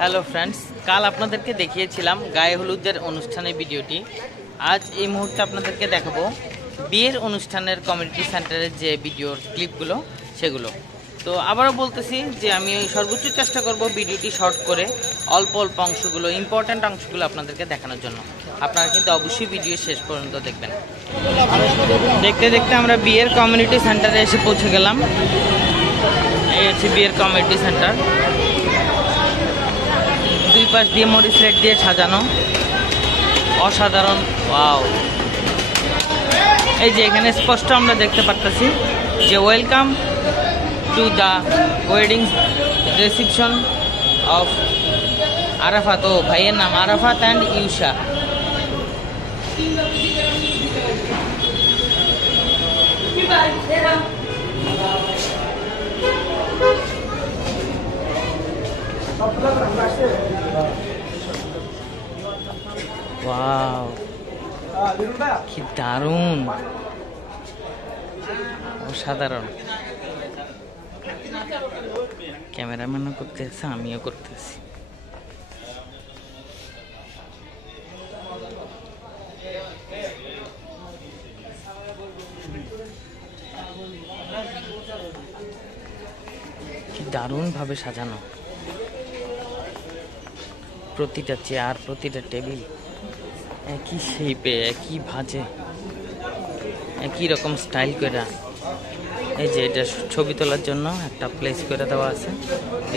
Hello friends, কাল আপনাদেরকে দেখিয়েছিলাম গায়ে হলুদের অনুষ্ঠানের ভিডিওটি। আজ এই মুহূর্তে আপনাদেরকে দেখাবো বিয়ের অনুষ্ঠানের কমিউনিটি সেন্টারের যে ভিডিওর ক্লিপগুলো সেগুলো। তো আবারও বলতেছি যে আমি সর্বোচ্চ চেষ্টা করব ভিডিওটি শর্ট করে অল্প অল্প অংশগুলো, ইম্পর্ট্যান্ট অংশগুলো আপনাদেরকে দেখানোর জন্য। আপনারা কিন্তু অবশ্যই ভিডিও শেষ পর্যন্ত দেখবেন। দেখতে দেখতে আমরা বিয়ের কমিউনিটি সেন্টারে এসে পৌঁছে গেলাম। এই হচ্ছে বিয়ের কমিউনিটি সেন্টার। দুই পাশ দিয়ে মরিচ লাইট দিয়ে সাজানো, অসাধারণ। ওয়াও! এই যে এখানে স্পষ্ট আমরা দেখতে পারতেছি যে welcome to the wedding reception of Arafat. ও ভাইয়ের নাম আরাফাত অ্যান্ড ইউসা। ওয়াও, কি দারুণ, অসাধারণ। ক্যামেরাম্যানও করতেছে, আমিও করতেছি। কি দারুণ ভাবে সাজানো, প্রতিটা চেয়ার, প্রতিটা টেবিল একই শেপে, একই ভাঁজে, একই রকম স্টাইল করে। এই যে এটা ছবি তোলার জন্য একটা প্লেস করে দেওয়া আছে,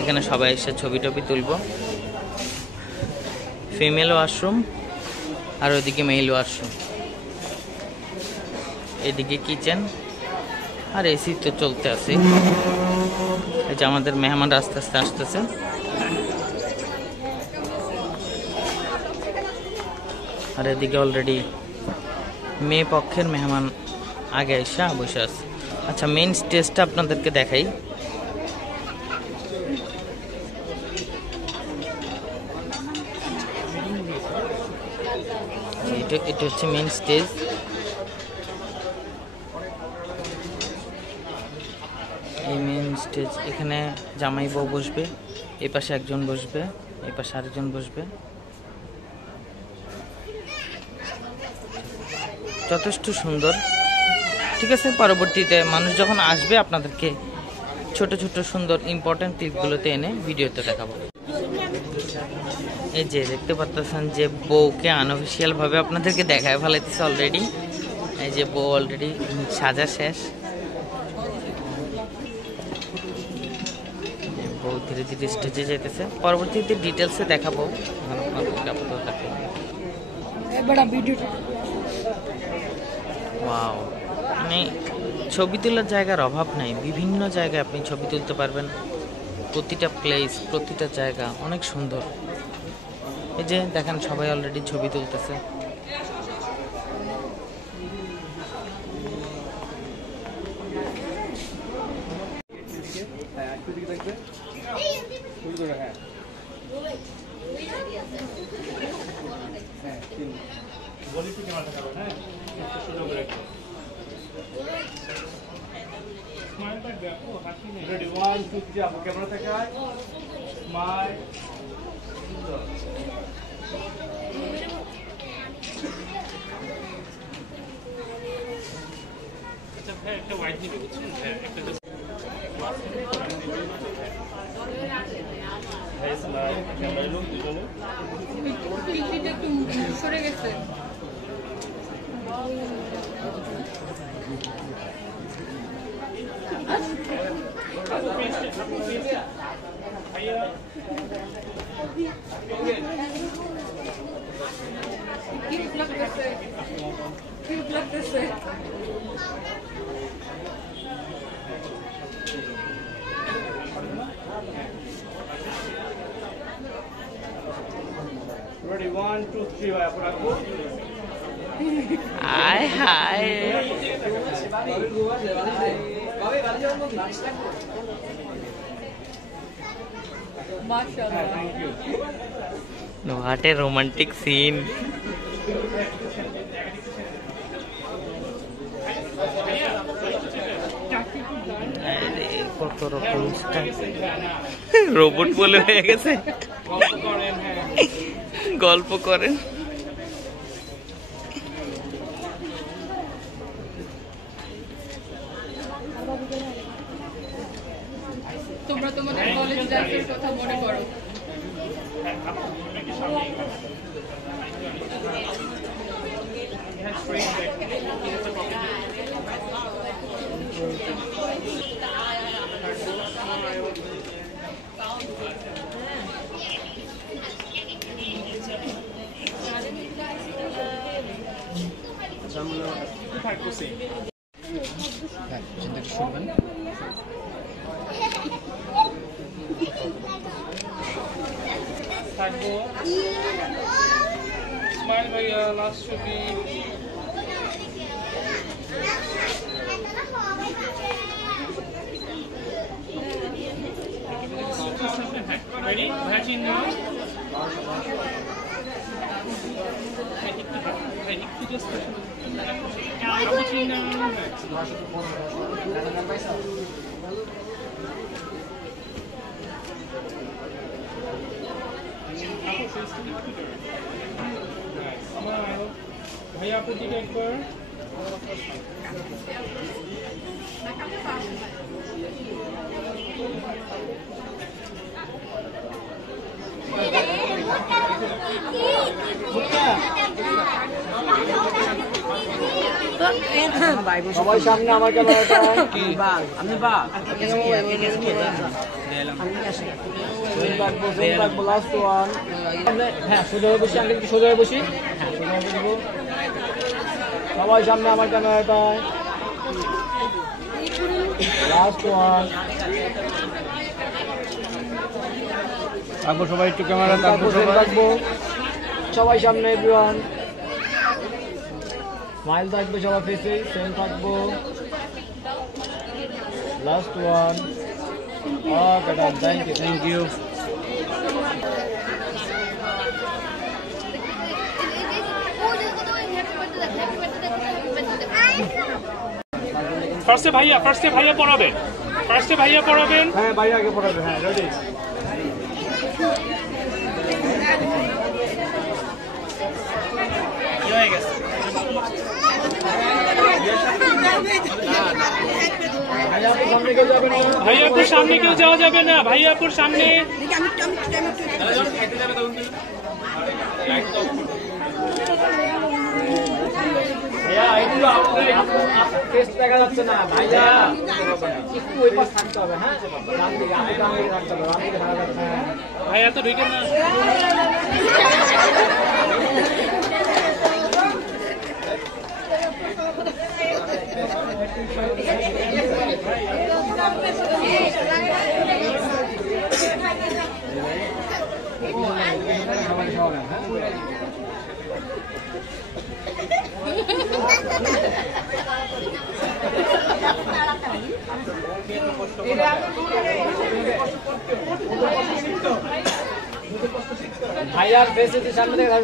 এখানে সবাই এসে ছবি টবি তুলব। ফিমেল ওয়াশরুম আর ওইদিকে মেল ওয়াশরুম, এদিকে কিচেন আর এসি তো চলতে আছে। এই যে আমাদের মেহমান আস্তে আস্তে আসতেছে। আর এদিকে অলরেডি মেয়ে পক্ষের মেহমান আগে এসে বসে আছে। আচ্ছা, মেইন স্টেজটা আপনাদেরকে দেখাই। এটা হচ্ছে মেইন স্টেজ। এই মেইন স্টেজ, এখানে জামাই বউ বসবে, এই পাশে একজন বসবে, এই পাশে আরেকজন বসবে। যথেষ্ট সুন্দর। ঠিক আছে, পরবর্তীতে মানুষ যখন আসবে আপনাদেরকে ছোট ছোট সুন্দর ইম্পর্টেন্ট ক্লিপগুলোতে এনে ভিডিওতে দেখাবো। এই যে দেখতে পাচ্ছেন যে বউকে আনঅফিসিয়াল ভাবে আপনাদেরকে দেখায় ফেলাইতেছে অলরেডি। এই যে বউ অলরেডি সাজা শেষ, বউ ধীরে ধীরে স্টেজে যেতেছে। পরবর্তীতে ডিটেলসে দেখাবো। ওয়াও, মানে ছবি তোলার জায়গার অভাব নাই, বিভিন্ন জায়গায় আপনি ছবি তুলতে পারবেন। প্রতিটা প্লেস, প্রতিটা জায়গা অনেক সুন্দর। এই যে দেখেন সবাই অলরেডি ছবি তুলতেছে। Ready, 1, 2, 3, आपको कैमरा तक आए, स्माइल, अच्छा भाई एक वाइट नहीं कुछ है, एक भाई स्माइल, कैमरा लो, चलो, পিকনিকটা একটু সরে গেছে। কিউট লাগতেছে। Ready, 1, 2, 3, भाई आपको रखो। हाय हाय, মাশাআল্লাহ, what a romantic scene. কত রকম স্টাইল, রোবট বলে হয়ে গেছে। গল্প করেন। তোমরা তোমাদের কলেজ লাইফের কথা মনে করো। থাকবো স্মাইল ভাইয়া লাস্ট ছবি। Ready? Imagine now. Just smile. भैया आपको दिखा एक बार। সবাই সামনে আমার ক্যামেরাটা লাস্ট ওয়ান। হ্যাঁ সোজা হয়ে বসি, আমি একটু সোজা হয়ে বসি। হ্যাঁ সোজা হয়ে বসবো। সবাই সামনে আমার ক্যামেরাটায় লাস্ট ওয়ান। থাকবো সবাই একটু ক্যামেরা থাকবো সবাই সামনে এভরিওয়ান। স্মাইল থাকবে সবার ফেসে, সেম থাকবো। Last one. Okay done, thank you thank you. ফার্স্টে ভাইয়া পড়াবেন। হ্যাঁ ভাইয়া আগে পড়াবে। হ্যাঁ রেডি। ভাইয়াপুর সামনে কেউ যাওয়া যাবে না। ভাইয়াপুর সামনে দেখা যাচ্ছে না ভাইয়া, একটু ওই পাশ থাকতে হবে। হ্যাঁ ডান দিকে, আমি ডান দিকে থাকতে হবে, ডান দিকে থাকা যাচ্ছে না। ভাইয়া তো ঢুকে না। ভাইয়ার ফেসে সামনে থেকে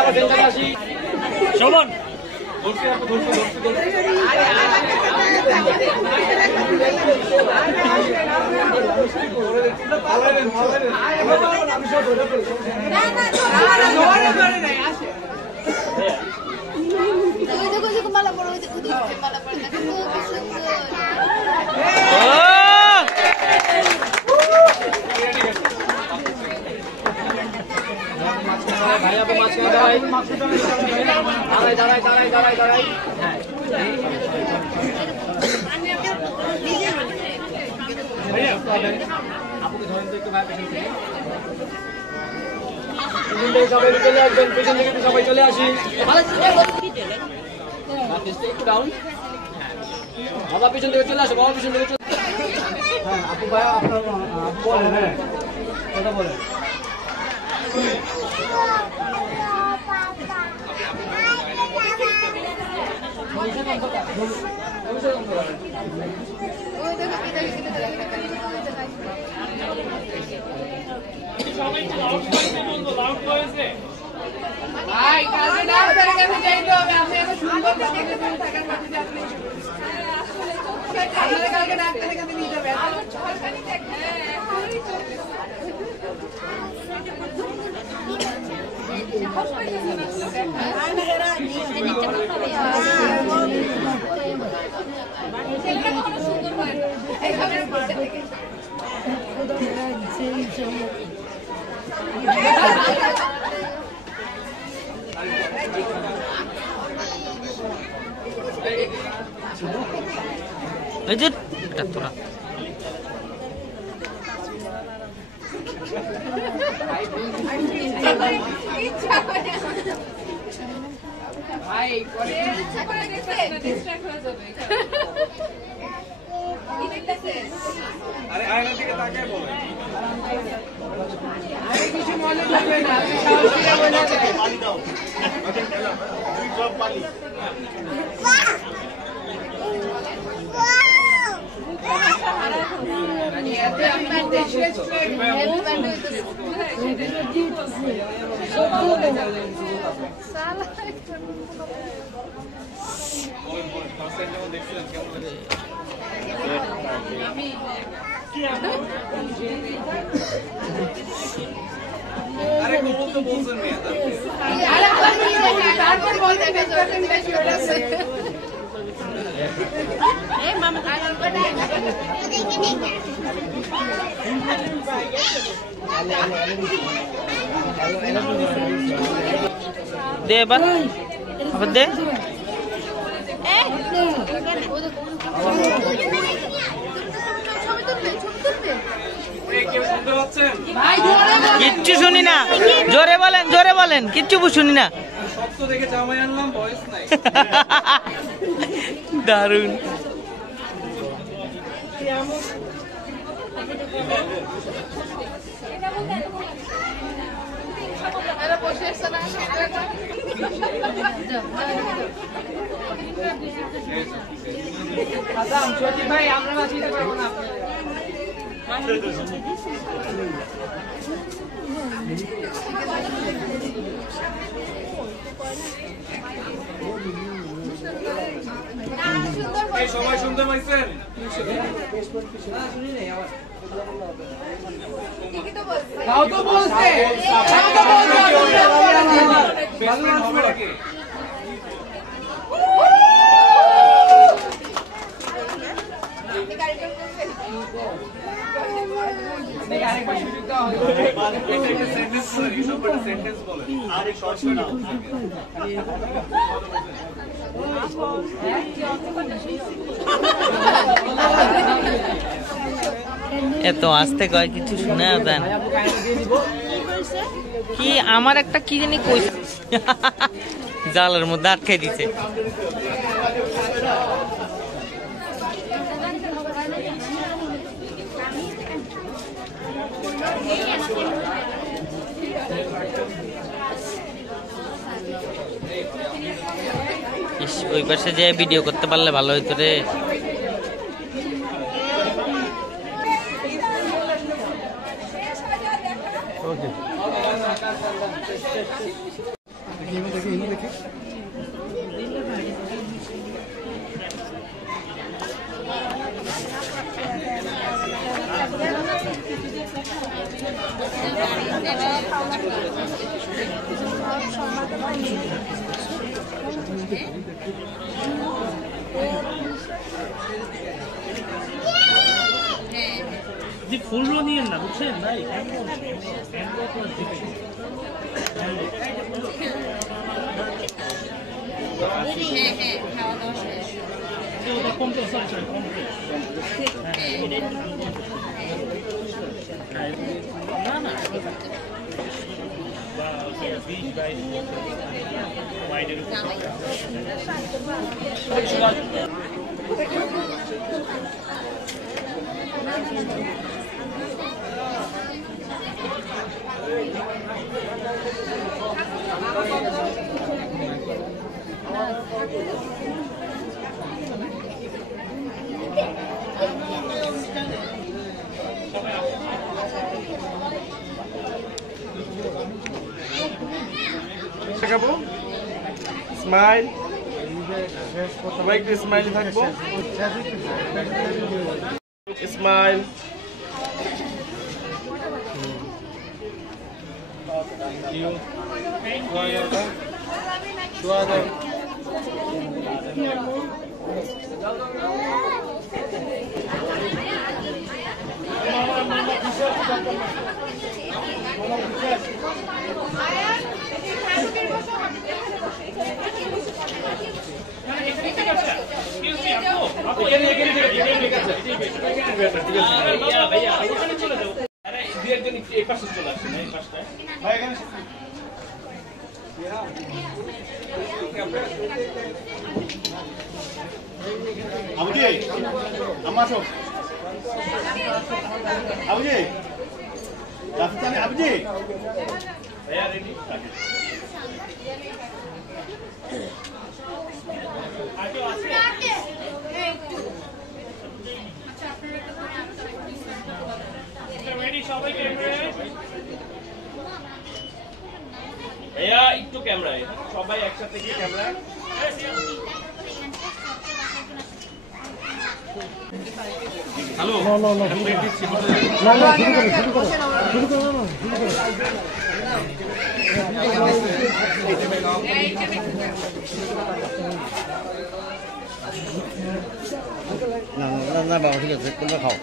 আবার সেন্টারে আসি। শোভন ভাইয়া তো মাঝখানে দাঁড়াই। হ্যাঁ আপুকে ধরেন তো একটু ভাই পেছন থেকে। সবাই চলে আসবেন, পেছন থেকে সবাই চলে আসি। একটু ডাউন। বাবা পিছন থেকে চলে আসো, বাবা পিছন থেকে চলে। হ্যাঁ আপু ভাই আপনার বলেন। হ্যাঁ কথা বলেন। ভাই কালকে ডাক্তারের কাছে যাইতে হবে, আপনি এত সুন্দর থাকার পাশে আপনি কালকে ডাক্তারের কাছে নিয়ে যাবে। এই যে এটা তোরা ভাই করে ইচ্ছা করে দেখতে ডিস্ট্রাক্ট হয়ে যাবে। কি দেখতেছেন? আরে আয়নার দিকে তাকায় বলেন। আরে কিছু মনে করবে না, আপনি সাহসীরা বলে দেন। পানি দাও। ওকে খেলা। দুই ড্রপ পানি। মানে এতে আপনার দেশে হেলথ ব্যান্ড হইতেছে। সালা ওই ফার্স্ট টাইম যখন দেখছিলেন কেমন লাগে? আরে কোমল তো বলছেন না আরে তারপর বলতে পেছনে বেশি হয়েছে। এই মামা দে এবার আবার দে কেউ শুনতে পাচ্ছেন? কিচ্ছু শুনি না, জোরে বলেন কিচ্ছু শুনি না। শব্দ দেখে জামাই আনলাম, ভয়েস নাই। দারুণ। আরে বসে আছে না ভাই আমরা বাঁচিতে পারবো না। এই সবাই শুনতে পাইছেন? তাও তো বলছে বেসমেন্ট হবে নাকি? একটা সেন্টেন্স বলেন, কিছু একটা সেন্টেন্স বলেন। আরে শর্ট শর্ট এত আস্তে কয় কিছু শুনে দেন কি আমার একটা কি জানি কই জালের মধ্যে আটকে দিছে। ইস, ওই পাশে যে ভিডিও করতে পারলে ভালো হইতো রে। ফুলগুলো নিয়েন না বুঝছেন ভাই কমতে সরি কমতে না না 20 বাইশ ওয়াইডের দেখাবো স্মাইল সবাই একটু স্মাইলি থাকবো স্মাইল আবুজি আম্মা আসো আবুজি রাফিজান আবুজি ভাইয়া রেডি আজও আছে রেডি সবাই ক্যামেরায় ভাইয়া একটু ক্যামেরায় সবাই একসাথে গিয়ে ক্যামেরায় হ্যালো না বাবা ঠিক আছে তোমরা খাও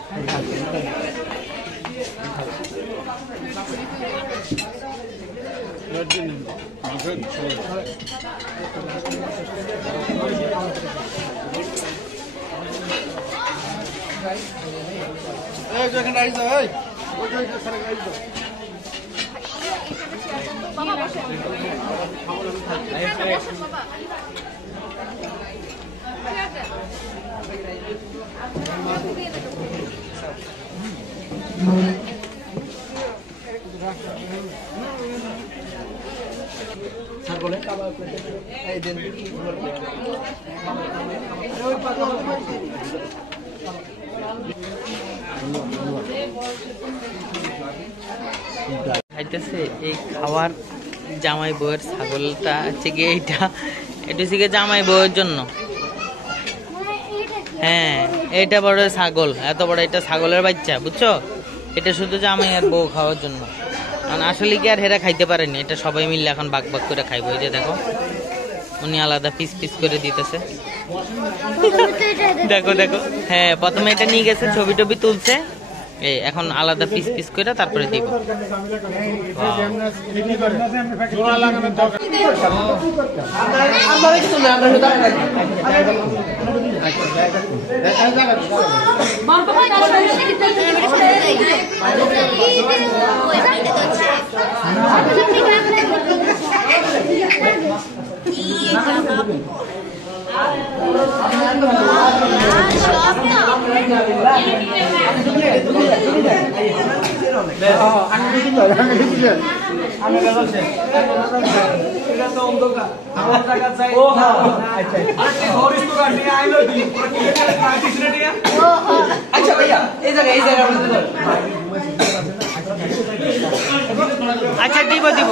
খাইতেছে এই খাওয়ার জামাই বউয়ের ছাগলটা হচ্ছে গিয়ে এটা হচ্ছে গিয়ে জামাই বউয়ের জন্য। হ্যাঁ এটা বড় ছাগল, এত বড় এটা ছাগলের বাচ্চা বুঝছো, এটা শুধু জামাই আর বউ খাওয়ার জন্য। কারণ আসলে কি আর হেরা খাইতে পারেনি, এটা সবাই মিলে এখন বাক বাক করে খাইবো। এই যে দেখো উনি আলাদা পিস পিস করে দিতেছে। দেখো দেখো, হ্যাঁ প্রথমে এটা নিয়ে গেছে, ছবি টবি তুলছে, এই এখন আলাদা পিস পিস করে তারপরে দিব। আচ্ছা দিব দিব।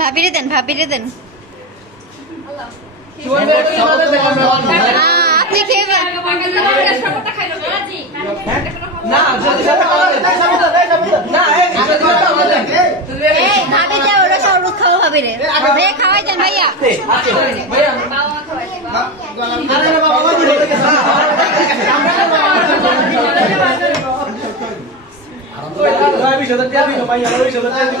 ভাবিরে দেন, ভাবিরে দেন। আপনি খেয়ে না যদি না এই এই ভাবি যে ওরা সরু খাওয়া হবে রে ভাইয়া খাওয়াই দেন ভাইয়া ভাইয়া আরে না বাবা দি হয়ে গেছে ভাই বিশদ টাকা দিও ভাই আর বিশদ টাকা দিও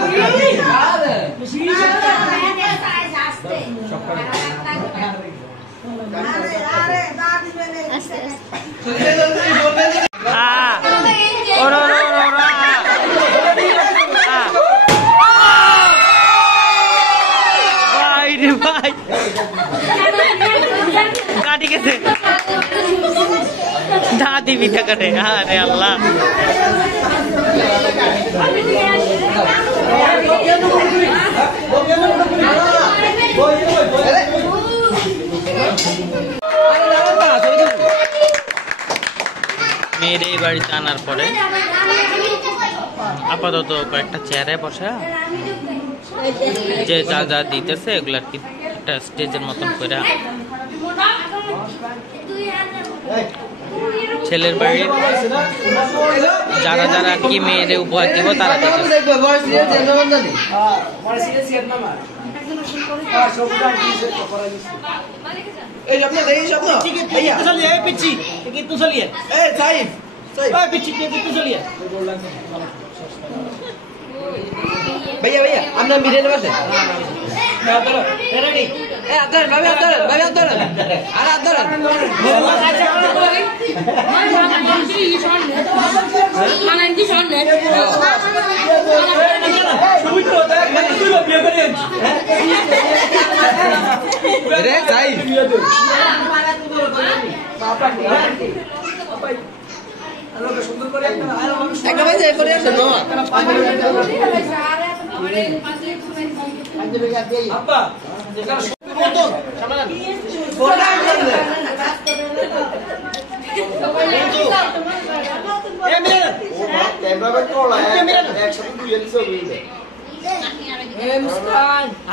আরে দা দিবেন আস্তে ওরা ভাই রে ভাই কাটি গেছে দাদি পিঠা কাটে আরে আল্লাহ মেয়ের এই বাড়িতে আনার পরে আপাতত কয়েকটা চেয়ারে বসা যে যা যা দিতেছে এগুলো আর কি একটা স্টেজের মতন করে ছেলের বাড়ির যারা যারা আর কি মেয়েদের উপহার দিব তারা দিতেছে এই আপনি দেখি সব না भैया चलिए ए पिच्ची कितने चलिए ए साहिब ए पिच्ची कितने चलिए भैया भैया हमने मिले ना बस रेडी ए अदर भाभी अदर अरे अदर रे साहिब একটা ভাই যাই করে আসেন মামা আব্বা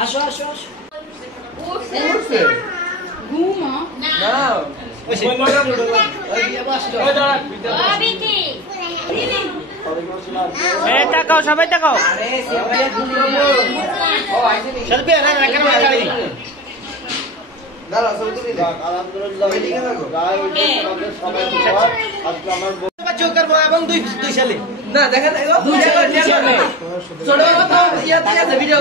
আসো আসো তাকাও সবাই তাকাও না দেখেন ছোট ভিডিও